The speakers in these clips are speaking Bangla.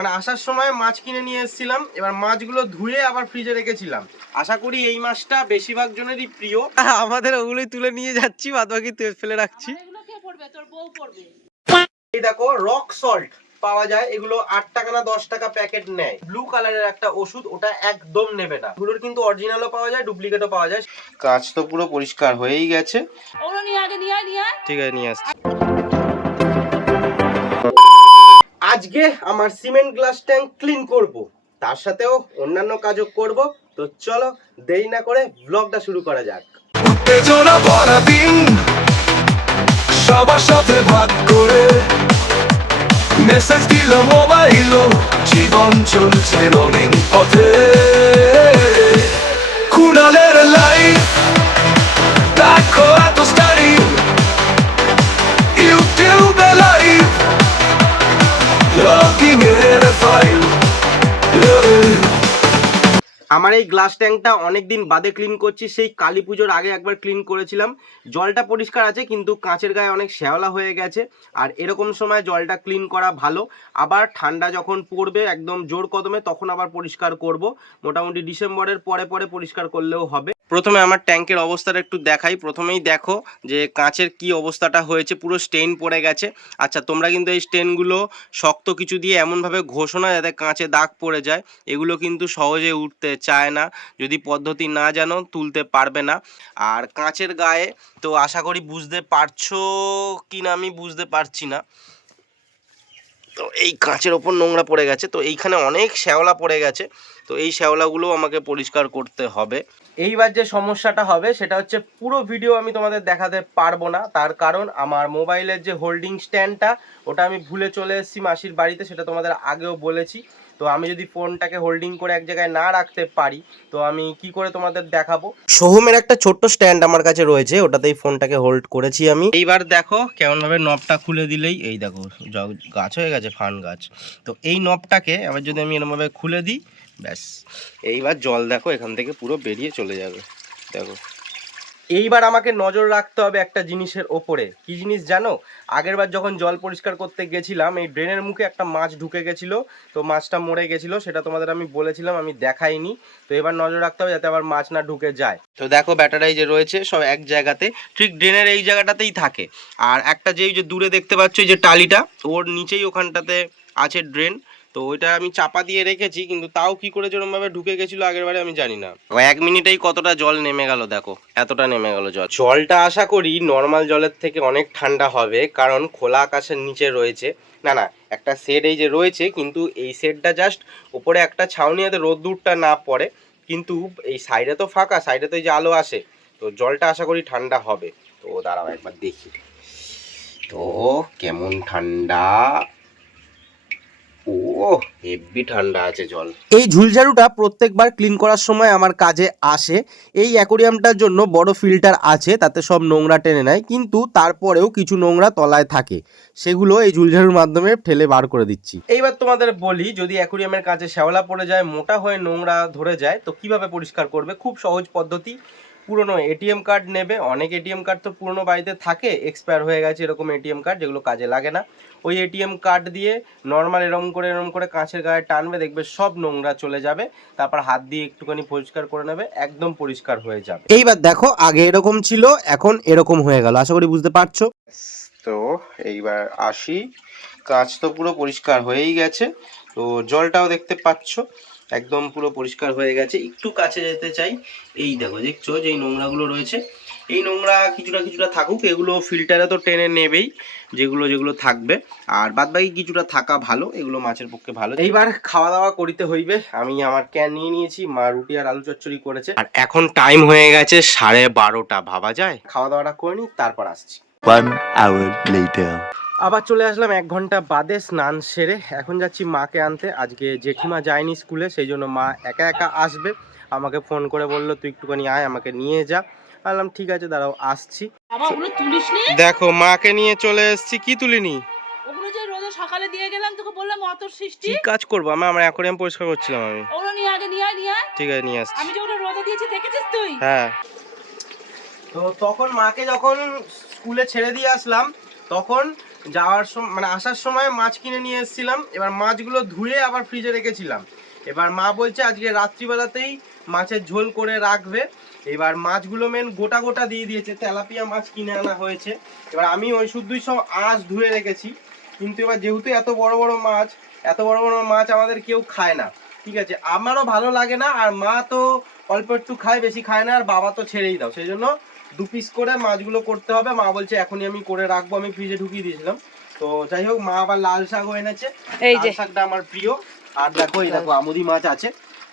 মানে আসার সময় মাছ কিনে নিয়ে এসেছিলাম, এবার মাছগুলো ধুয়ে আবার ফ্রিজে রেখেছিলাম। আশা করি এই মাছটা বেশিরভাগ জনেরই প্রিয়। আমাদের ওগুলোই তুলে নিয়ে যাচ্ছি, বাদ বাকি ফেলে রাখছি। এই দেখো রক সল্ট পাওয়া যায়, এগুলো 8 টাকা না 10 টাকা প্যাকেট নেয়। ব্লু কালারের একটা ওষুধ, ওটা একদম নেবে না। এগুলোর কিন্তু অরিজিনালও পাওয়া যায়, ডুপ্লিকেটও পাওয়া যায়। কাঁচ তো পুরো পরিষ্কার হয়েই গেছে। ওগুলো নিয়ে আগে নিয়ে আয়। ঠিক আছে, নিয়ে আসছি। আজকে আমার সিমেন্ট গ্লাস ট্যাঙ্ক ক্লিন করব, তার সাথেও অন্যান্য কাজও করব। তো চলো দেরি না করে ব্লগটা শুরু করা যাক। উত্তেজনা ভরা দিন, সবার সাথে ভাগ করে মেসেজ দিল মোবাইল, জীবন চলছে রঙিন পথে। কুণালের লাইফ দেখো এত স্টাইল, ইউটিউবে লাইভ আমার এই গ্লাস ট্যাঙ্কটা অনেকদিন বাদে ক্লিন করছি। সেই কালী পুজোর আগে একবার ক্লিন করেছিলাম। জলটা পরিষ্কার আছে, কিন্তু কাঁচের গায়ে অনেক শ্যাওলা হয়ে গেছে। আর এরকম সময় জলটা ক্লিন করা ভালো। আবার ঠান্ডা যখন পড়বে একদম জোর কদমে, তখন আবার পরিষ্কার করব। মোটামুটি ডিসেম্বরের পরে পরে পরিষ্কার করলেও হবে। প্রথমে আমার ট্যাঙ্কের অবস্থাটা একটু দেখাই। প্রথমেই দেখো যে কাঁচের কি অবস্থাটা হয়েছে, পুরো স্টেইন পড়ে গেছে। আচ্ছা, তোমরা কিন্তু এই স্টেনগুলো শক্ত কিছু দিয়ে এমনভাবে ঘষো না যাতে কাঁচে দাগ পড়ে যায়। এগুলো কিন্তু সহজে উঠতে চায় না, যদি পদ্ধতি না জানো তুলতে পারবে না। আর কাঁচের গায়ে তো আশা করি বুঝতে পারছো কি না, আমি বুঝতে পারছি না। তো এই কাঁচের ওপর নোংরা পড়ে গেছে, তো এইখানে অনেক শ্যাওলা পড়ে গেছে। তো এই শ্যাওলাগুলো আমাকে পরিষ্কার করতে হবে। এইবার যে সমস্যাটা হবে সেটা হচ্ছে, পুরো ভিডিও আমি তোমাদের দেখাতে পারবো না। তার কারণ আমার মোবাইলের যে হোল্ডিং স্ট্যান্ডটা, ওটা আমি ভুলে চলে এসেছি মাসির বাড়িতে, সেটা তোমাদের আগেও বলেছি। তো আমি যদি ফোনটাকে হোল্ডিং করে এক জায়গায় না রাখতে পারি, তো আমি কি করে তোমাদের দেখাবো। সোহমের একটা ছোট্ট স্ট্যান্ড আমার কাছে রয়েছে, ওটাতেই ফোনটাকে হোল্ড করেছি আমি। এইবার দেখো কেমন ভাবে নবটা খুলে দিলেই, এই দেখো গাছ হয়ে গেছে, ফান গাছ। তো এই নবটাকে আবার যদি আমি এরকম ভাবে খুলে দিই, ব্যাস এইবার জল দেখো এখান থেকে পুরো বেরিয়ে চলে যাবে। দেখো এইবার আমাকে নজর রাখতে হবে একটা জিনিসের ওপরে। কি জিনিস জানো? আগেরবার যখন জল পরিষ্কার করতে গেছিলাম, এই ড্রেনের মুখে একটা মাছ ঢুকে গেছিলো। তো মাছটা মরে গেছিলো, সেটা তোমাদের আমি বলেছিলাম, আমি দেখাইনি। তো এবার নজর রাখতে হবে যাতে আবার মাছ না ঢুকে যায়। তো দেখো ব্যাটারাই যে রয়েছে সব এক জায়গাতে, ঠিক ড্রেনের এই জায়গাটাতেই থাকে। আর একটা যেই যে দূরে দেখতে পাচ্ছ এই যে টালিটা, ওর নিচেই ওখানটাতে আছে ড্রেন। তো ওইটা আমি চাপা দিয়ে রেখেছি, কিন্তু তাও কি করে যেরকম ভাবে ঢুকে গেছিল আগের বারে আমি জানি না। 1 মিনিটেই কতটা জল নেমে গেল, দেখো এতটা নেমে গেল জল। জলটা আশা করি নর্মাল জলের থেকে অনেক ঠান্ডা হবে, কারণ খোলা আকাশের নিচে রয়েছে। না না, একটা শেড এই যে রয়েছে, কিন্তু এই শেডটা জাস্ট উপরে একটা ছাউনি, যাতে রোদ্দুরটা না পড়ে। কিন্তু এই সাইডে তো ফাঁকা, সাইডে তো এই যে আলো আসে, তো জলটা আশা করি ঠান্ডা হবে। তো দাঁড়াও একবার দেখি তো কেমন ঠান্ডা। ও হেভি ঠান্ডা আছে জল। এই ঝুলঝাড়ুটা প্রত্যেকবার ক্লিন করার সময় আমার কাজে আসে। এই অ্যাকোরিয়ামটার জন্য বড় ফিল্টার আছে, তাতে সব নোংরা টেনে নেয়, কিন্তু তারপরেও কিছু নোংরা তলায় থাকে, সেগুলো এই ঝুলঝাড়ুর মাধ্যমে ঠেলে বার করে দিচ্ছি। এইবার তোমাদের বলি, যদি অ্যাকোরিয়ামের কাছে শ্যাওলা পড়ে যায়, মোটা হয়ে নোংরা ধরে যায়, তো কিভাবে পরিষ্কার করবে? খুব সহজ পদ্ধতি। পুরনো এটিএম কার্ড নেবে। অনেক এটিএম কার্ড তো পুরনো বাড়িতে থাকে, এক্সপায়ার হয়ে গেছে এরকম এটিএম কার্ড, যেগুলো কাজে লাগে না। ওই এটিএম কার্ড দিয়ে নর্মাল এরম করে কাঁচের গায়ে টানবে, দেখবে সব নোংরা চলে যাবে। তারপর হাত দিয়ে একটুখানি পরিষ্কার করে নেবে, একদম পরিষ্কার হয়ে যাবে। এইবার দেখো আগে এরকম ছিল, এখন এরকম হয়ে গেল। আশা করি বুঝতে পারছো। তো এইবার আসি, কাঁচ তো পুরো পরিষ্কার হয়েই গেছে। তো জলটাও দেখতে পাচ্ছ একদম পুরো পরিষ্কার হয়ে গেছে। একটু কাছে যেতে চাই, এই দেখো দেখছো যে এই নোংরাগুলো রয়েছে, এই নোংরা কিছুটা কিছুটা থাকুক, এগুলো ফিল্টারে তো টেনে নেবেই, যেগুলো যেগুলো থাকবে। আর বাদবাকি কিছুটা থাকা ভালো, এগুলো মাছের পক্ষে ভালো। এইবার খাওয়া দাওয়া করিতে হইবে। আমি আমার ক্যান নিয়ে নিয়েছি, মা রুটি আর আলু চচ্চড়ি করেছে। আর এখন টাইম হয়ে গেছে 12:30, ভাবা যায়। খাওয়া দাওয়াটা করে নি, তারপর আসছি। 1 hour later. আবার চলে আসলাম 1 ঘন্টা বাদে স্নান সেরে। এখন যাচ্ছি মাকে আনতে। আজকে জেঠিমা যায়নি স্কুলে, সেই জন্য মা একা একা আসবে। আমাকে ফোন করে বললো তুই একটুখানি আয়, আমাকে নিয়ে যা। বললাম ঠিক আছে দাঁড়াও আসছি। দেখো মাকে নিয়ে চলে এসেছি। কি তুলিনি? ওগুলো যে রোদে সকালে দিয়ে গেলাম, তোকে বললাম অত সৃষ্টি। কি কাজ করবো আমার অ্যাকোরিয়াম পরিষ্কার করছিলাম আমি। ওগুলো নিয়ে আগে নিয়ে আয়। ঠিক আছে, নিয়ে আসছি। আমি যে ওটা রোদে দিয়েছি দেখেছিস তুই? হ্যাঁ। তো তখন মাকে যখন স্কুলে ছেড়ে দিয়ে আসলাম, তখন যাওয়ার সময় মানে আসার সময় মাছ কিনে নিয়ে এসেছিলাম, এবার মাছগুলো ধুয়ে আবার ফ্রিজে রেখেছিলাম। এবার মা বলছে আজকে রাত্রিবেলাতেই মাছের ঝোল করে রাখবে। এবার মাছগুলো মেন গোটা গোটা দিয়ে দিয়েছে, তেলাপিয়া মাছ কিনে আনা হয়েছে। এবার আমি ওই শুদ্ধই সব আঁশ ধুয়ে রেখেছি, কিন্তু এবার যেহেতু এত বড় বড় মাছ আমাদের কেউ খায় না, ঠিক আছে, আমারও ভালো লাগে না, আর মা তো অল্প একটু খায়, বেশি খায় না, আর বাবা তো ছেড়েই দাও, সেই জন্য 2 পিস করে মাছগুলো করতে হবে। মা বলছে এখনই আমি করে রাখবো, আমি ফ্রিজে ঢুকিয়ে দিয়েছিলাম। তো যাই হোক, মা আবার লাল শাকও এনেছে, এই লাল যে শাকটা আমার প্রিয়। আর দেখো এই দেখো আমুদি মাছ আছে।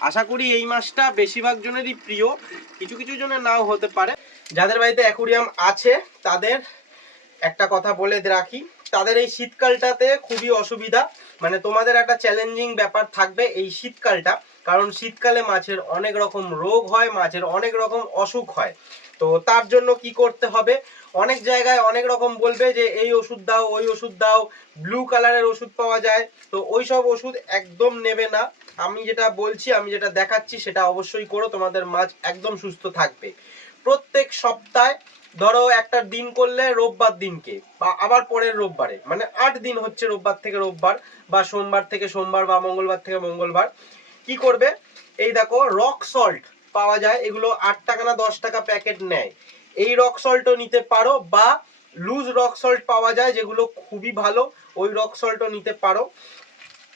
আশা করি এই মাছটা বেশিরভাগ জনেরই প্রিয়, কিছু কিছু জনের নাও হতে পারে। যাদের বাড়িতে অ্যাকুরিয়াম আছে তাদের একটা কথা বলে রাখি, তাদের এই শীতকালটাতে খুবই অসুবিধা, মানে তোমাদের একটা চ্যালেঞ্জিং ব্যাপার থাকবে এই শীতকালটা, কারণ শীতকালে মাছের অনেক রকম রোগ হয়, মাছের অনেক রকম অসুখ হয়। তো তার জন্য কি করতে হবে, অনেক জায়গায় অনেক রকম বলবে যে এই ওষুধ দাও, ওই ওষুধ দাও, ব্লু কালারের ওষুধ পাওয়া যায়, তো ওই সব ওষুধ একদম নেবে না। আমি যেটা বলছি, আমি যেটা দেখাচ্ছি সেটা অবশ্যই করো, তোমাদের মাছ একদম সুস্থ থাকবে। প্রত্যেক সপ্তাহে ধরো একটা দিন করলে রোববার দিনকে বা আবার পরের রোববারে, মানে 8 দিন হচ্ছে রোববার থেকে রোববার, বা সোমবার থেকে সোমবার, বা মঙ্গলবার থেকে মঙ্গলবার, কি করবে, এই দেখো রক সল্ট পাওয়া যায়, এগুলো 8 টাকা না 10 টাকা প্যাকেট নেয়, এই রক সল্টও নিতে পারো, বা লুজ রক সল্ট পাওয়া যায় যেগুলো খুবই ভালো, ওই রক সল্টও নিতে পারো।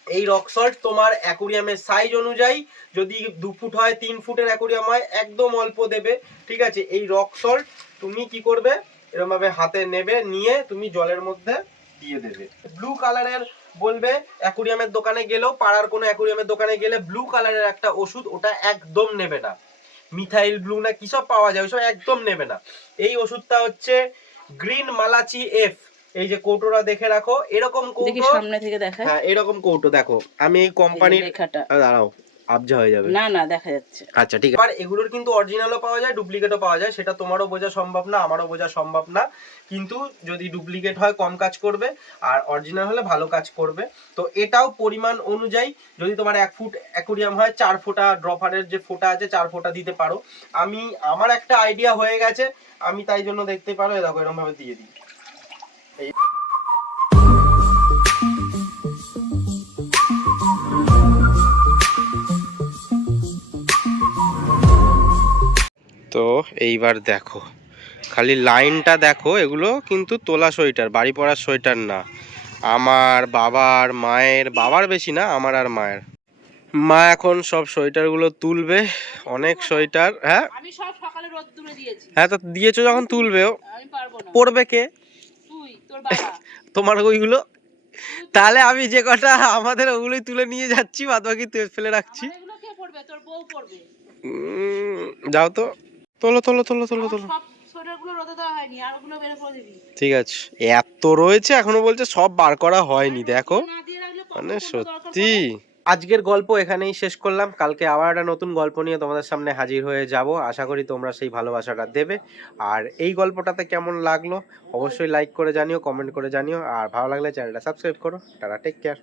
এই রক সল্ট তোমার অ্যাকুরিয়ামের সাইজ অনুযায়ী, যদি 2 ফুট হয়, 3 ফুটের অ্যাকুরিয়াম হয়, একদম অল্প দেবে, ঠিক আছে। এই রক সল্ট তুমি কি করবে, এরকম ভাবে হাতে নেবে, নিয়ে তুমি জলের মধ্যে দিয়ে দেবে। ব্লু কালারের বলবে অ্যাকুরিয়ামের দোকানে গেলেও, পাড়ার কোনো অ্যাকুরিয়ামের দোকানে গেলে ব্লু কালারের একটা ওষুধ, ওটা একদম নেবে না, মিথাইল ব্লু না কি সব পাওয়া যায়, ওইসব একদম নেবে না। এই ওষুধটা হচ্ছে গ্রিন মালাচি এফ, এই যে কৌটোটা দেখে রাখো, এরকম দেখি কৌটো, সামনে থেকে দেখায়। হ্যাঁ এরকম কৌটো দেখো, আমি এই কোম্পানির, লেখাটা দাঁড়াও আবজা হয়ে যাবে, না না দেখা যাচ্ছে। আচ্ছা ঠিক আছে। আর এগুলোর কিন্তু অরিজিনালও পাওয়া যায়, ডুপ্লিকেটও পাওয়া যায়, সেটা তোমারও বোঝা সম্ভব না, আমারও বোঝা সম্ভব না, কিন্তু যদি ডুপ্লিকেট হয় কম কাজ করবে, আর অরিজিনাল হলে ভালো কাজ করবে। তো এটাও পরিমাণ অনুযায়ী, যদি তোমার 1 ফুট অ্যাকুরিয়াম হয়, 4 ফোঁটা ড্রপারের যে ফোঁটা আছে 4 ফোঁটা দিতে পারো। আমার একটা আইডিয়া হয়ে গেছে, আমি তাই জন্য দেখতে পারো, দেখো এরকম ভাবে দিয়ে দিই। তো এইবার দেখো, খালি লাইনটা দেখো, এগুলো কিন্তু তোলা সোয়েটার, বাড়ি পরার সোয়েটার না। আমার বাবার, মায়ের, বাবার বেশি না, আমার আর মায়ের। মা এখন সব সোয়েটারগুলো তুলবে, অনেক সোয়েটার। হ্যাঁ আমি সব সকালে রোদ তুলে দিয়েছি। হ্যাঁ, তো দিয়েছো যখন তুলবেও, আমি পারবো না। পড়বে কে? তুই, তোর বাবা। তোমার ওইগুলো, তাহলে আমি যে কটা আমাদের ওগুলোই তুলে নিয়ে যাচ্ছি, বাদ বাকি ফেলে রাখছি। আমার এগুলো কে পড়বে? তোর বউ পড়বে। যাও তো, তোলো তোলো তোলো তোলো তোলো। সব সোয়েটারগুলো রোদে দেওয়া হয়নি, আর ওগুলো বের করে দিবি। ঠিক আছে, এত রয়েছে এখনো বলছে সব বার করা হয়নি, দেখো না দিয়ে রাখলে কখন মানে কোনটা দরকার সত্যি। পড়ে। আজকের গল্প এখানেই শেষ করলাম, কালকে আবার একটা নতুন গল্প নিয়ে তোমাদের সামনে হাজির হয়ে যাব, আশা করি তোমরা সেই ভালোবাসাটা দেবে। আর এই গল্পটাতে কেমন লাগলো অবশ্যই লাইক করে জানিও, কমেন্ট করে জানিও, আর ভালো লাগলে চ্যানেলটা সাবস্ক্রাইব করো। Tata, take care.